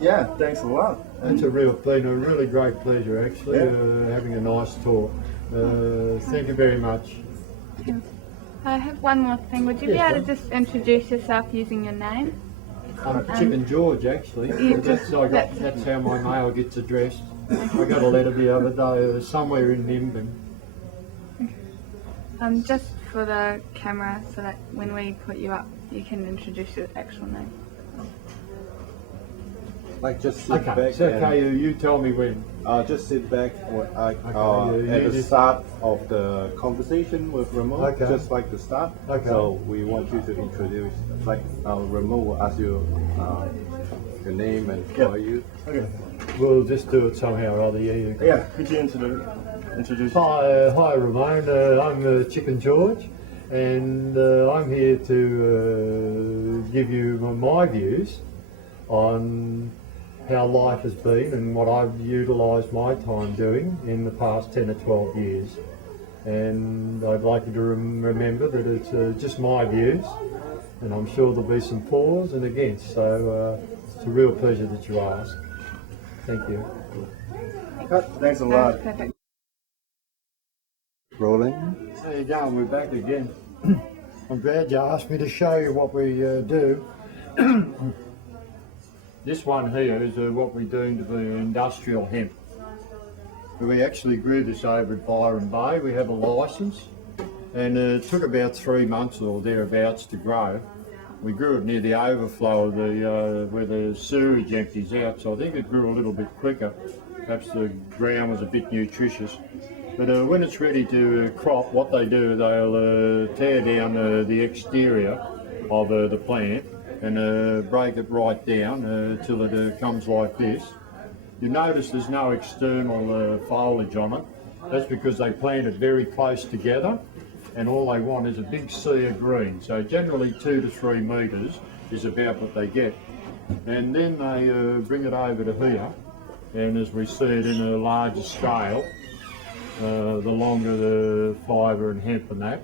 Yeah, thanks a lot. It's been a really great pleasure, actually, having a nice talk. Thank you very much. I have one more thing. Would you Yes, be able to ma'am. just introduce yourself using your name? I'm Chicken George, actually. That's how my mail gets addressed. I got a letter the other day somewhere in Nimbin. Just for the camera, so that when we put you up, you can introduce your actual name. Like just sit Okay, back it's okay, and you tell me when. just sit back Okay, at you the just- start of the conversation with Ramon, Okay. just like the start. Okay. So we want you to introduce, like Ramon will ask you your name and who are you. Okay. We'll just do it somehow or other, yeah. Yeah, could you introduce Hi Ramon, I'm Chicken George, and I'm here to give you my views on how life has been and what I've utilised my time doing in the past 10 or 12 years. And I'd like you to remember that it's just my views, and I'm sure there'll be some fors and against, so it's a real pleasure that you asked. Thank you. Thanks a lot. Perfect. Rolling. There you go, we're back again. I'm glad you asked me to show you what we do. This one here is what we're doing to the industrial hemp. We actually grew this over at Byron Bay. We have a licence, and it took about 3 months or thereabouts to grow. We grew it near the overflow of where the sewage empties out, so I think it grew a little bit quicker. Perhaps the ground was a bit nutritious. But when it's ready to crop, what they do, they'll tear down the exterior of the plant and break it right down till it comes like this. You notice there's no external foliage on it. That's because they plant it very close together, and all they want is a big sea of green. So generally 2 to 3 metres is about what they get. And then they bring it over to here, and as we see it in a larger scale, the longer the fibre and hemp and that.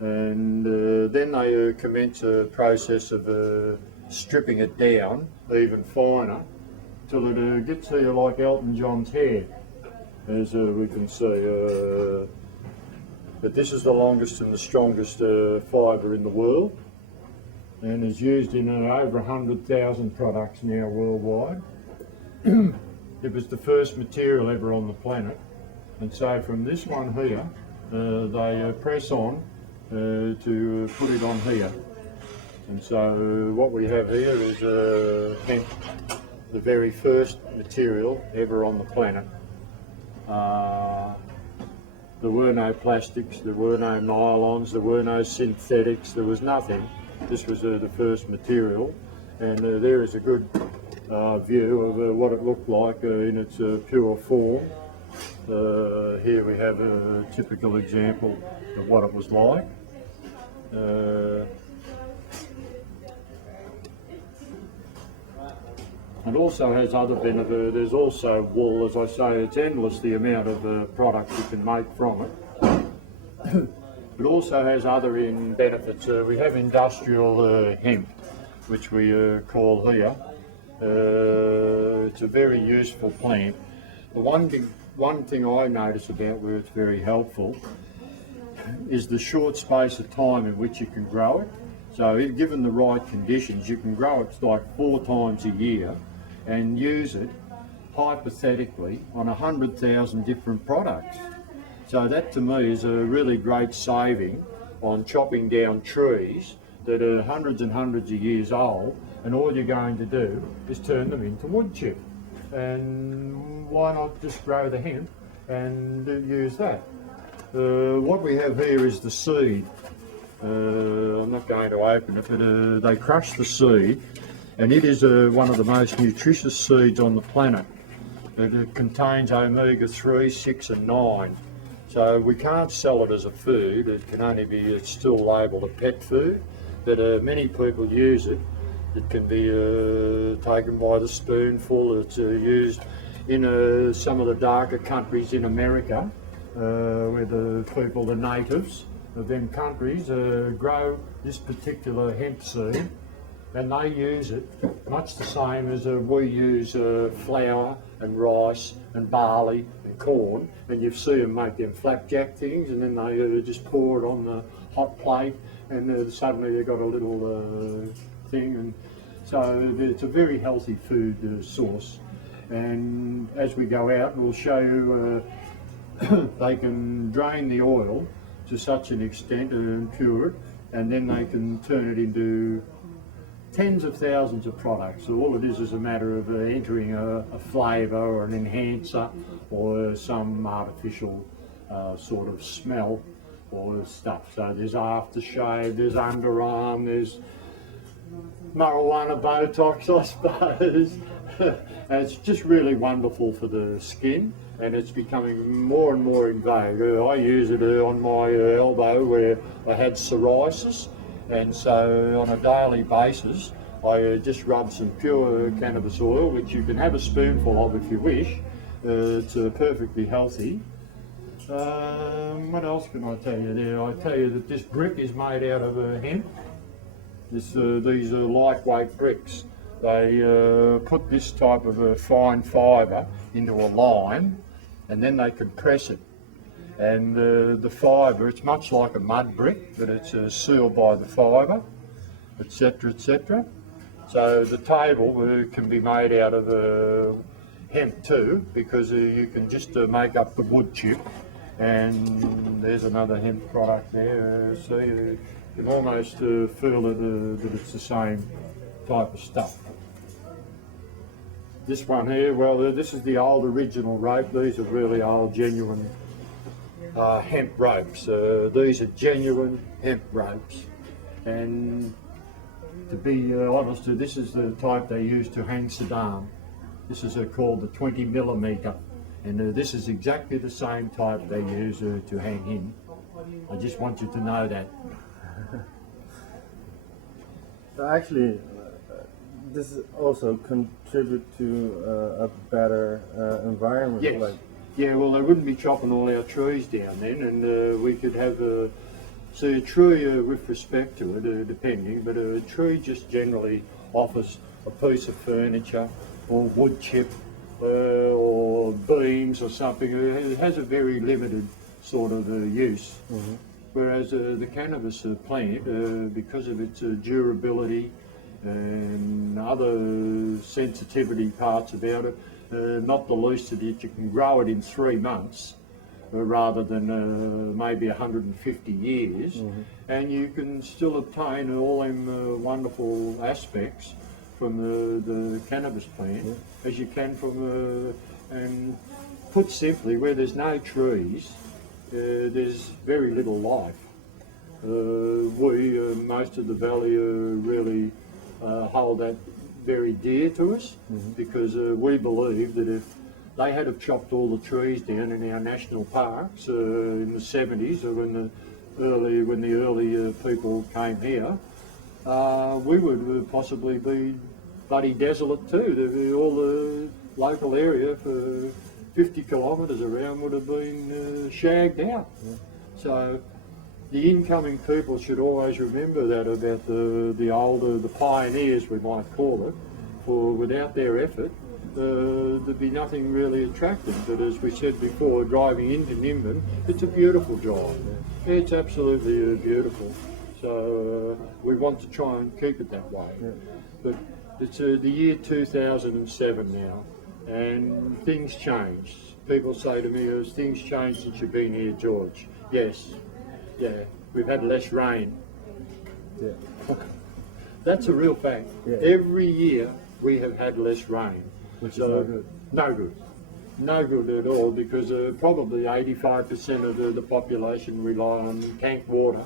And then they commence a process of stripping it down even finer till it gets here like Elton John's hair, as we can see. But this is the longest and the strongest fibre in the world, and is used in over 100,000 products now worldwide. It was the first material ever on the planet, and so from this one here, they press on to put it on here. And so what we have here is hemp, the very first material ever on the planet. There were no plastics, there were no nylons, there were no synthetics, there was nothing. This was the first material, and there is a good view of what it looked like in its pure form. Here we have a typical example of what it was like. It also has other benefits. There's also wool, as I say, it's endless the amount of product you can make from it. It also has other benefits. We have industrial hemp, which we call here. It's a very useful plant. The one thing I notice about where it's very helpful is the short space of time in which you can grow it. So if given the right conditions, you can grow it like 4 times a year and use it hypothetically on 100,000 different products. So that to me is a really great saving on chopping down trees that are hundreds and hundreds of years old, and all you're going to do is turn them into wood chip. And why not just grow the hemp and use that? What we have here is the seed. I'm not going to open it, but they crush the seed, and it is one of the most nutritious seeds on the planet. It contains omega-3, 6 and 9. So we can't sell it as a food. It can only be, it's still labelled a pet food, but many people use it. It can be taken by the spoonful. It's used in some of the darker countries in America, where the people, the natives of them countries, grow this particular hemp seed, and they use it much the same as we use flour and rice and barley and corn, and you see them make them flapjack things, and then they just pour it on the hot plate, and suddenly they've got a little thing, and so it's a very healthy food source. And as we go out, we'll show you they can drain the oil to such an extent and pure it, and then they can turn it into tens of thousands of products. So all it is a matter of entering a flavour or an enhancer or some artificial sort of smell or stuff. So there's aftershave, there's underarm, there's marijuana Botox, I suppose. And it's just really wonderful for the skin, and it's becoming more and more in vogue. I use it on my elbow where I had psoriasis, and so on a daily basis I just rub some pure cannabis oil, which you can have a spoonful of if you wish. It's perfectly healthy. What else can I tell you there? I tell you that this brick is made out of hemp. These are lightweight bricks. They put this type of fine fibre into a lime, and then they compress it. And the fibre, it's much like a mud brick, but it's sealed by the fibre, etc., etc. So the table can be made out of hemp too, because you can just make up the wood chip. And there's another hemp product there. So you can almost feel that it's the same type of stuff. This one here, well, this is the old original rope. These are really old, genuine hemp ropes. These are genuine hemp ropes, and to be honest, this is the type they use to hang Saddam. This is called the 20mm, and this is exactly the same type they use to hang him. I just want you to know that. So actually, this also contribute to a better environment. Yes. Like, yeah, well, they wouldn't be chopping all our trees down then, and we could have a tree with respect to it, depending, but a tree just generally offers a piece of furniture or wood chip or beams or something. It has a very limited sort of use. Mm-hmm. Whereas the cannabis plant, because of its durability and other sensitivity parts about it, not the least of it, you can grow it in 3 months rather than maybe 150 years, mm-hmm. and you can still obtain all them wonderful aspects from the cannabis plant, yeah. as you can from, and put simply, where there's no trees, there's very little life. Most of the valley really hold that very dear to us, because we believe that if they had have chopped all the trees down in our national parks in the 70s, or when the early people came here, we would possibly be bloody desolate too. All the local area for 50 kilometres around would have been shagged out. So the incoming people should always remember that about the pioneers, we might call it, for without their effort, there'd be nothing really attractive. But as we said before, driving into Nimbin, it's a beautiful drive. It's absolutely beautiful. So we want to try and keep it that way. But it's the year 2007 now, and things changed. People say to me, has things changed since you've been here, George? Yes. Yeah, we've had less rain. Yeah. That's a real fact. Yeah. Every year we have had less rain. Which is no good. No good. No good at all, because probably 85% of the population rely on tank water,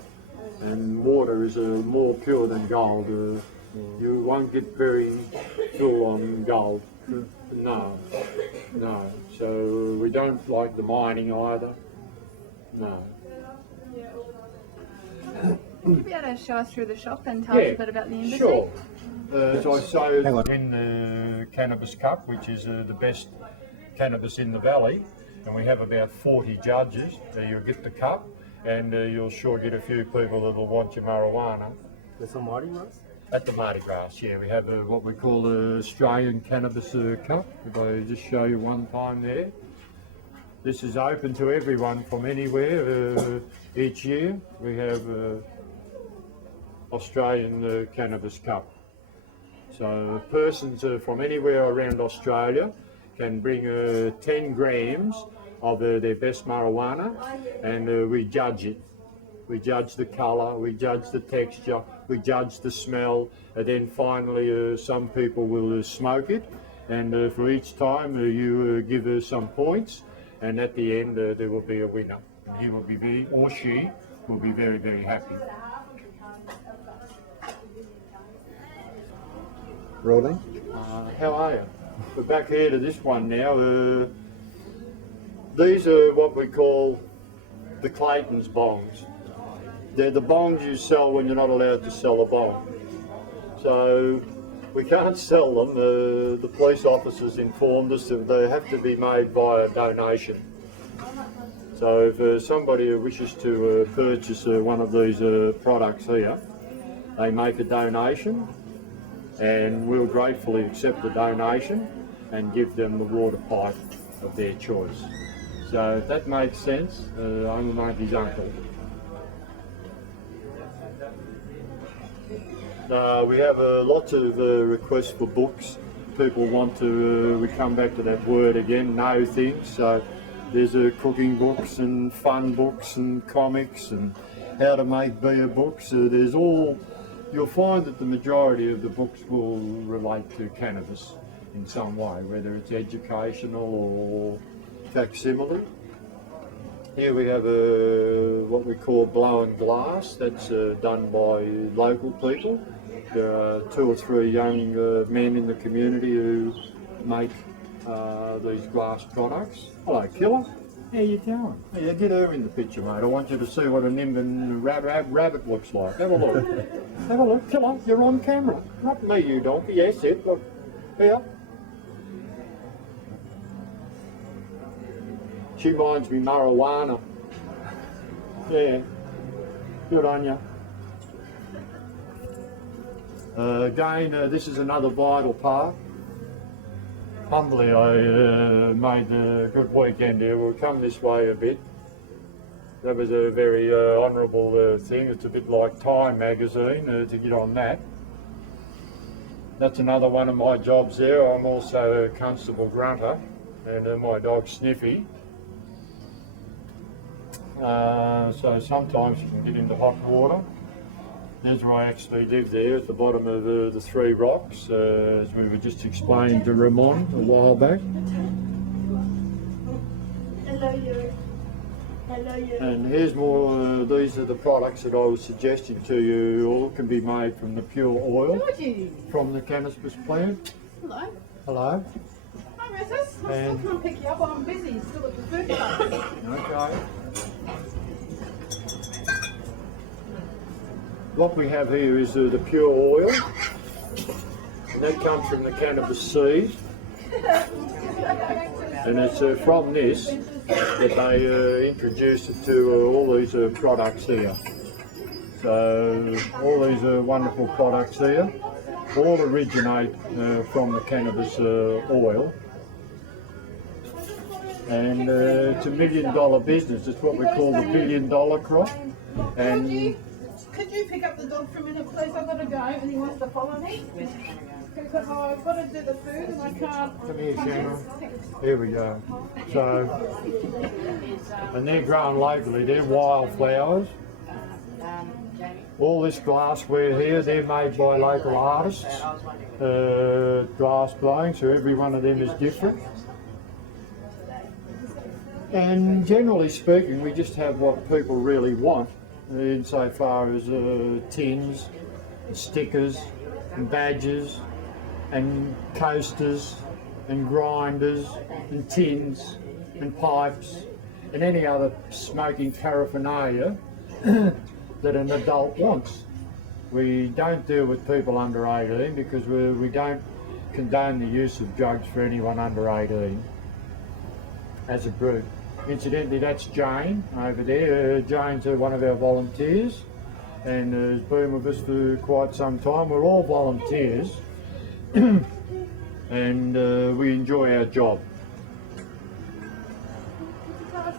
and water is more pure than gold. You won't get very full on gold. No. So we don't like the mining either. No. Would you be able to show us through the shop and tell us a bit about the embassy? Sure. So I sold in the Cannabis Cup, which is the best cannabis in the valley, and we have about 40 judges. You'll get the cup, and you'll sure get a few people that will want your marijuana. There's some MardiGrass? At the MardiGrass, yeah, we have what we call the Australian Cannabis Cup. If I just show you one time there. This is open to everyone from anywhere. Each year we have Australian Cannabis Cup. So persons from anywhere around Australia can bring 10 grams of their best marijuana, and we judge it. We judge the colour, we judge the texture, we judge the smell, and then finally some people will smoke it, and for each time you give us some points, and at the end there will be a winner. He will be or she will be very, very happy. Rolling? How are you? We're back here to this one now. These are what we call the Clayton's bongs. They're the bongs you sell when you're not allowed to sell a bong. So we can't sell them. The police officers informed us that they have to be made by a donation. So if somebody wishes to purchase one of these products here, they make a donation, and we'll gratefully accept the donation and give them the water pipe of their choice. So if that makes sense, I'm Aunty's uncle. We have lots of requests for books. People want to, we come back to that word again, know things. So there's cooking books and fun books and comics and how to make beer books. There's all, you'll find that the majority of the books will relate to cannabis in some way, whether it's educational or facsimile. Here we have what we call blown glass. That's done by local people. There are 2 or 3 young men in the community who make these glass products. Hello, Killer. How you doing? Yeah, get her in the picture, mate. I want you to see what a Nimbin rabbit looks like. Have a look. Have a look. Killer, you're on camera. Not me, you donkey. Yes, it. Look. Here. She reminds me marijuana. Yeah. Good on you. Again, this is another vital part. Humbly, I made a good weekend here. We'll come this way a bit. That was a very honourable thing. It's a bit like Time magazine to get on that. That's another one of my jobs there. I'm also a constable grunter, and my dog Sniffy. So sometimes you can get into hot water. There's where I actually live there, at the bottom of the 3 rocks, as we were just explaining to Ramon a while back. Hello, you. And here's more, these are the products that I was suggesting to you, all can be made from the pure oil from the cannabis plant. Hello. Hello. Hi, Mrs. I'll And- still come and pick you up. I'm busy, still at the food place. Okay. What we have here is the pure oil, and that comes from the cannabis seed. And it's from this that they introduced it to all these products here. So all these wonderful products here all originate from the cannabis oil. And it's $1 million business. It's what we call the $1 billion crop. And Could you pick up the dog for a minute, please? I've got to go and he wants to follow me. Because I've got to do the food and I can't. come here, Shannon. Here we go. So, and they're grown locally. They're wildflowers. All this glassware here, they're made by local artists. Glass blowing, so every one of them is different. And generally speaking, we just have what people really want, insofar as tins, and stickers, and badges, and coasters, and grinders, and tins, and pipes, and any other smoking paraphernalia that an adult wants. We don't deal with people under 18 because we don't condone the use of drugs for anyone under 18 as a group. Incidentally, that's Jane over there. Jane's one of our volunteers and has been with us for quite some time. We're all volunteers and we enjoy our job. Tell us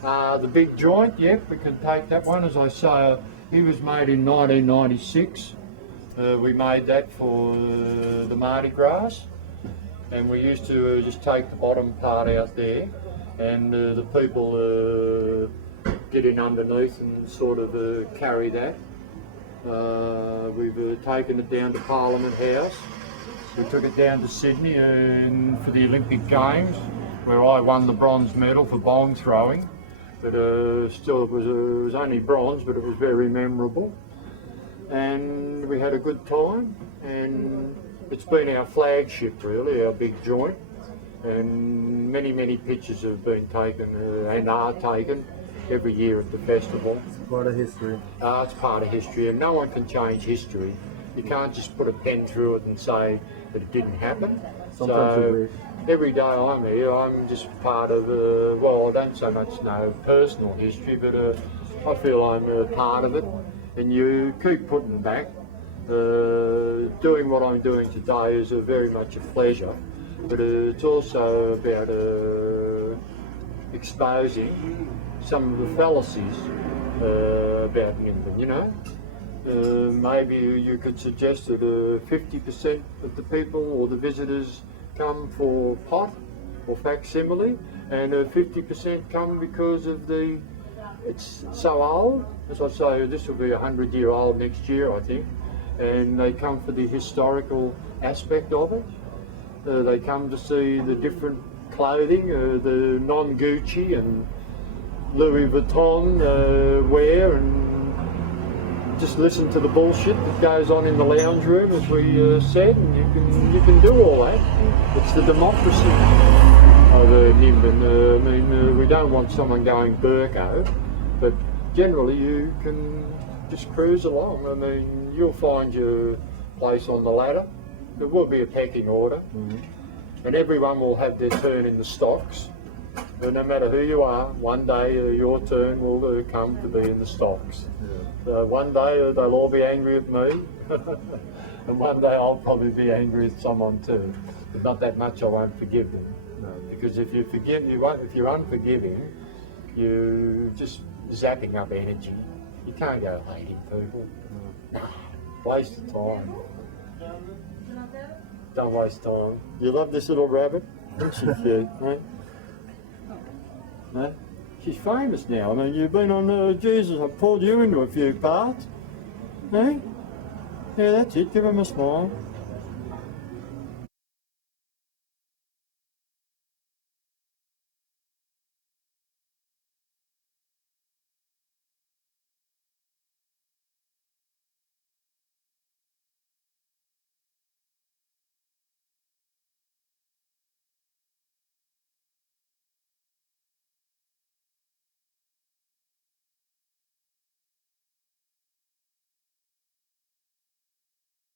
about The big joint, yep, we can take that one. As I say, he was made in 1996. We made that for the MardiGrass, and we used to just take the bottom part out there, and the people get in underneath and sort of carry that. We've taken it down to Parliament House. We took it down to Sydney for the Olympic Games, where I won the bronze medal for bong throwing. But still, it was only bronze, but it was very memorable. And we had a good time, and it's been our flagship really, our big joint. And many pictures have been taken and are taken every year at the festival. Part of history. It's part of history, and no one can change history. You can't just put a pen through it and say that it didn't happen. Sometimes So, you wish. every day I'm here, I'm just part of, well, I don't so much know personal history, but I feel I'm a part of it. And you keep putting back. Doing what I'm doing today is very much a pleasure, but it's also about exposing some of the fallacies about Nimbin, you know. Maybe you could suggest that 50% of the people or the visitors come for pot or facsimile, and 50% come because of it's so old. As I say, this will be 100-year-old next year, I think, and they come for the historical aspect of it. They come to see the different clothing, the non-Gucci and Louis Vuitton wear, and just listen to the bullshit that goes on in the lounge room, as we said, and you can do all that. It's the democracy of Nimbin. I mean, we don't want someone going Burko, but generally you can just cruise along. I mean, you'll find your place on the ladder. There will be a pecking order, and everyone will have their turn in the stocks. And no matter who you are, one day your turn will come to be in the stocks. So one day they'll all be angry at me, and one day I'll probably be angry at someone too. But not that much. I won't forgive them. No, because if you're unforgiving, you're just zapping up energy. You can't go hating people. No. Waste of time. Don't waste time. You love this little rabbit? Isn't she cute, right? Huh? She's famous now. I mean, you've been on Jesus. I've pulled you into a few parts. Hey? Yeah, that's it. Give him a smile.